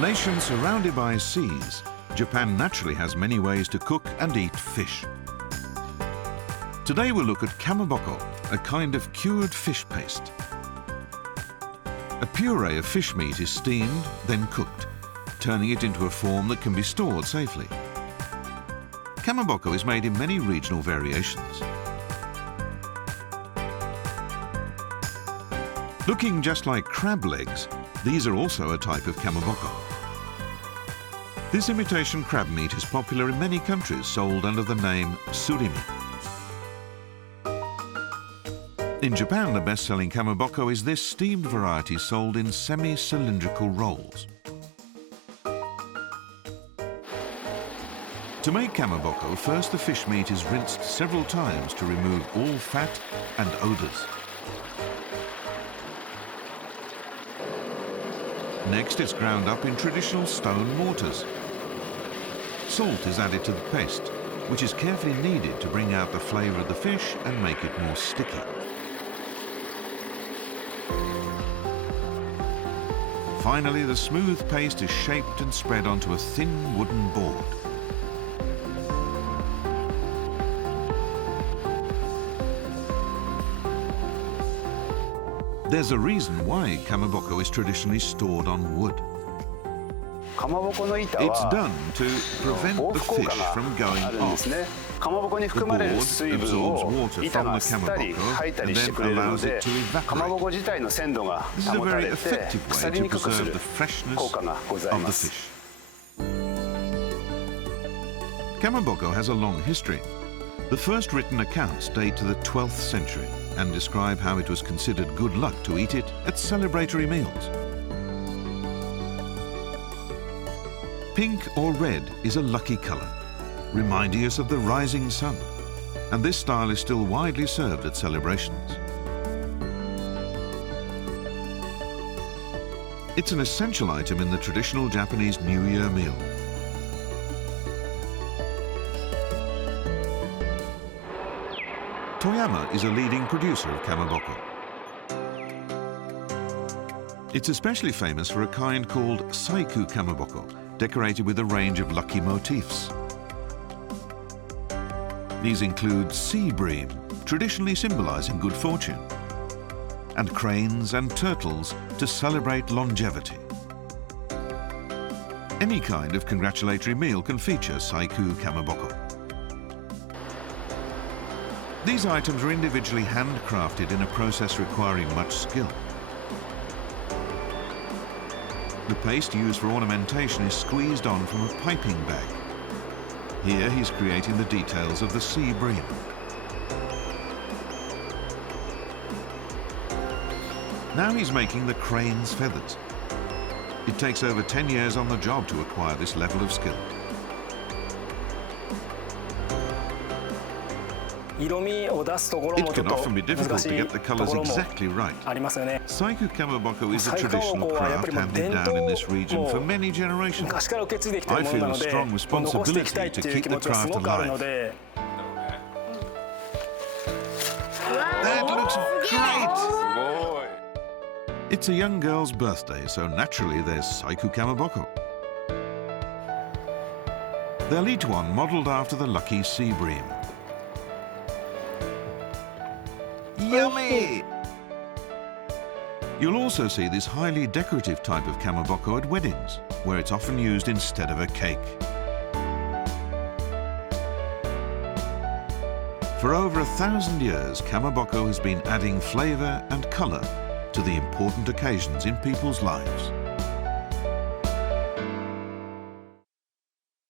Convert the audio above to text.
nation surrounded by seas, Japan naturally has many ways to cook and eat fish. Today we'll look at kamaboko, a kind of cured fish paste. A puree of fish meat is steamed, then cooked, turning it into a form that can be stored safely. Kamaboko is made in many regional variations. Looking just like crab legs, these are also a type of kamaboko. This imitation crab meat is popular in many countries, sold under the name surimi. In Japan, the best-selling kamaboko is this steamed variety sold in semi-cylindrical rolls. To make kamaboko, first the fish meat is rinsed several times to remove all fat and odours. Next, it's ground up in traditional stone mortars. Salt is added to the paste, which is carefully kneaded to bring out the flavour of the fish and make it more sticky. Finally, the smooth paste is shaped and spread onto a thin wooden board. There's a reason why kamaboko is traditionally stored on wood. It's done to prevent the fish from going off. The board absorbs water from the kamaboko and then allows it to evaporate. This is a very effective way to preserve the freshness of the fish. Kamaboko has a long history. The first written accounts date to the 12th century and describe how it was considered good luck to eat it at celebratory meals. Pink or red is a lucky colour, reminding us of the rising sun, and this style is still widely served at celebrations. It's an essential item in the traditional Japanese New Year meal. Toyama is a leading producer of kamaboko. It's especially famous for a kind called saiku kamaboko, decorated with a range of lucky motifs. These include sea bream, traditionally symbolizing good fortune, and cranes and turtles to celebrate longevity. Any kind of congratulatory meal can feature saiku kamaboko. These items are individually handcrafted in a process requiring much skill. The paste used for ornamentation is squeezed on from a piping bag. Here he's creating the details of the sea bream. Now he's making the crane's feathers. It takes over 10 years on the job to acquire this level of skill. It can often be difficult to get the colours exactly right. Saiku kamaboko is a traditional craft handed down in this region for many generations. I feel a strong responsibility to keep the craft alive. That looks great! It's a young girl's birthday, so naturally there's saiku kamaboko. They'll eat one modelled after the lucky sea bream. Yummy! You'll also see this highly decorative type of kamaboko at weddings, where it's often used instead of a cake. For over 1,000 years, kamaboko has been adding flavour and colour to the important occasions in people's lives.